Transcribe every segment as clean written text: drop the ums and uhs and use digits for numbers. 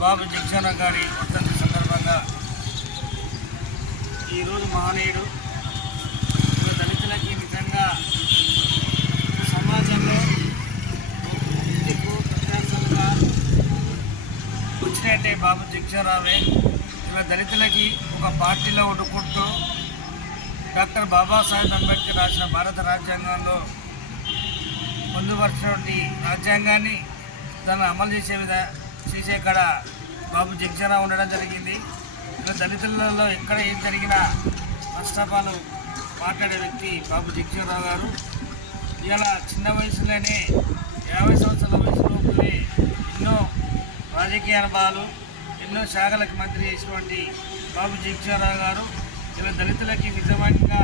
బాబు జగజీవన్ గారి వర్ధంతి సందర్భంగా ఈరోజు మహనీయుడు దళితులకి నిజంగా సమాజంలో ప్రజాసంగా వచ్చినట్టే బాబు జగజీవన్. ఇలా దళితులకి ఒక పార్టీలో వండుకుంటూ డాక్టర్ బాబాసాహెబ్ అంబేద్కర్ రాసిన భారత రాజ్యాంగంలో పొందుపరిచినటువంటి రాజ్యాంగాన్ని తను అమలు చేసే కాడ బాబు జగజీవన్ ఉండడం జరిగింది. ఇలా దళితులలో ఎక్కడ ఏం జరిగినా నష్టపాలు మాట్లాడే వ్యక్తి బాబు జగజీవన్ గారు. ఇలా చిన్న వయసులోనే 50 సంవత్సరాల వయసులోనే ఎన్నో రాజకీయ అనుభవాలు, ఎన్నో శాఖలకు మంత్రి చేసినటువంటి బాబు జగజీవన్ గారు ఇలా దళితులకి నిజంగా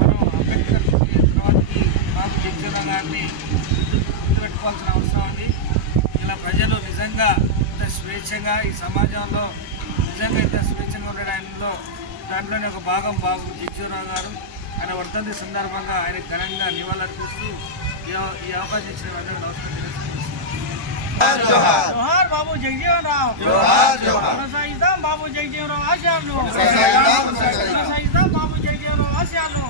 మనం అంబేద్కర్ తర్వాతకి బాబు జగజీవన్ గారిని గుర్తుపెట్టుకోవాల్సిన అవసరం ఉంది. ఇలా ప్రజలు నిజంగా ఇంత స్వేచ్ఛగా ఈ సమాజంలో నిజంగా ఇంత స్వేచ్ఛగా ఉండడంలో దాంట్లోనే ఒక భాగం బాబు జగజీవన్ గారు. ఆయన వర్ధంతి సందర్భంగా ఆయన ఘనంగా నివాళులర్పిస్తూ ఈ అవకాశం ఇచ్చిన అందరూ నమస్కారం. జోహార్ బాబు జగజీవన్ రావు. కొనసాగిద్దాం బాబు జగజీవన్ రావు ఆశయాలను. కొనసాగిద్దాం బాబు జగజీవన్ రావు ఆశయాలను.